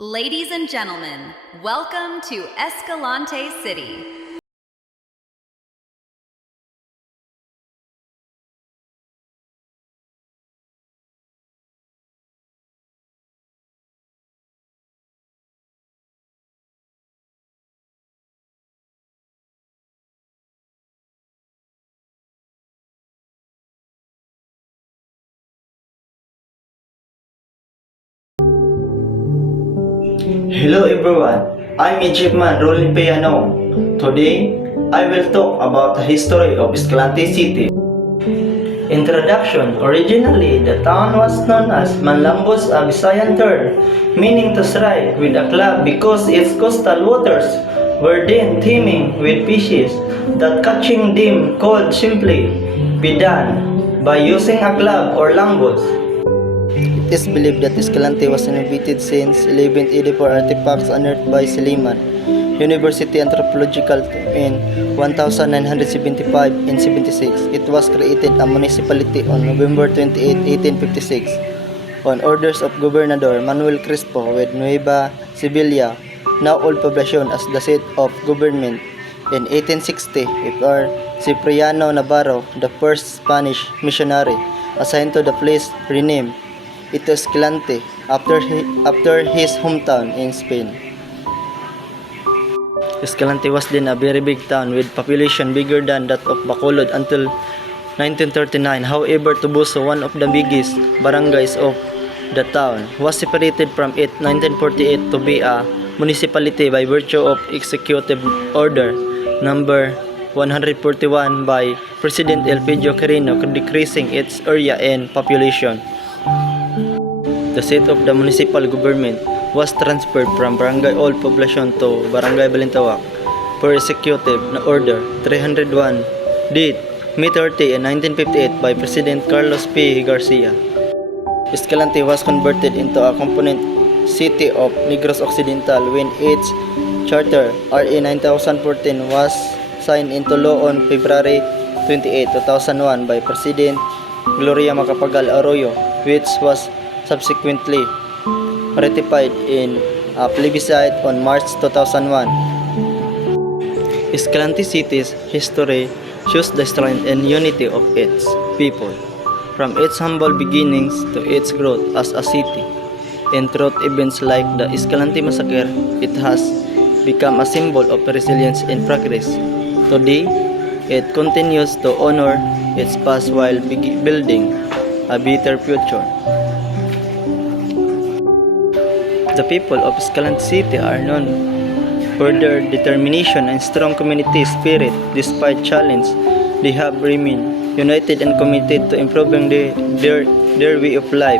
Ladies and gentlemen, welcome to Escalante City. Hello everyone, I'm Ejipman rolling piano. Today, I will talk about the history of Escalante City. Introduction. Originally, the town was known as Manlambos, a Visayan term, meaning to strike with a club because its coastal waters were then teeming with fishes that catching them could simply be done by using a club or lambos. It is believed that Escalante was inhabited since 1184 artifacts unearthed by Suleiman University Anthropological in 1975 and 76. It was created a municipality on November 28, 1856 on orders of Gobernador Manuel Crispo with Nueva Sevilla, now old Poblacion, as the seat of government. In 1860, Fr. Cipriano Navarro, the first Spanish missionary assigned to the place, renamed it to Escalante after his hometown in Spain. Escalante was then a very big town with population bigger than that of Bacolod until 1939. However, Tubuso, one of the biggest barangays of the town, was separated from it 1948 to be a municipality by virtue of Executive Order number 141 by President Elpidio Quirino, decreasing its area and population. The seat of the municipal government was transferred from Barangay Old Poblacion to Barangay Balintawak per Executive Order 301, date May 30 in 1958 by President Carlos P. Garcia. Escalante was converted into a component city of Negros Occidental when its charter RA 9014 was signed into law on February 28, 2001 by President Gloria Macapagal Arroyo, which was subsequently ratified in a plebiscite on March 2001. Escalante City's history shows the strength and unity of its people, from its humble beginnings to its growth as a city. And through events like the Escalante Massacre, it has become a symbol of resilience and progress. Today, it continues to honor its past while building a better future. The people of Escalante City are known for their determination and strong community spirit. Despite challenge, they have remained united and committed to improving their way of life.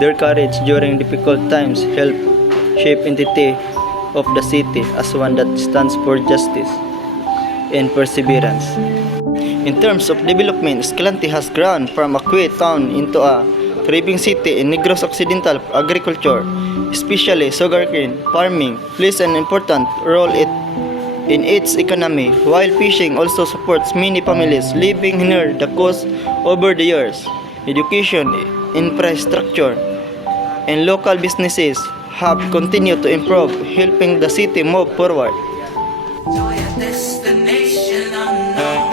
Their courage during difficult times helped shape identity of the city as one that stands for justice and perseverance. In terms of development, Escalante has grown from a quiet town into a thriving city in Negros Occidental. Agriculture, especially sugarcane farming, plays an important role in its economy, while fishing also supports many families living near the coast over the years. Education, infrastructure, and local businesses have continued to improve, helping the city move forward. Destination unknown.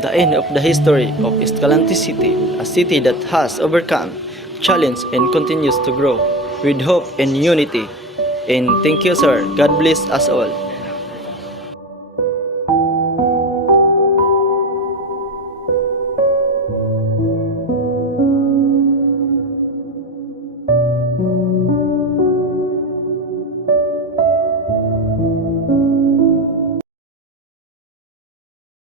The end of the history of Escalante City, a city that has overcome challenge and continues to grow with hope and unity. And thank you, sir. God bless us all.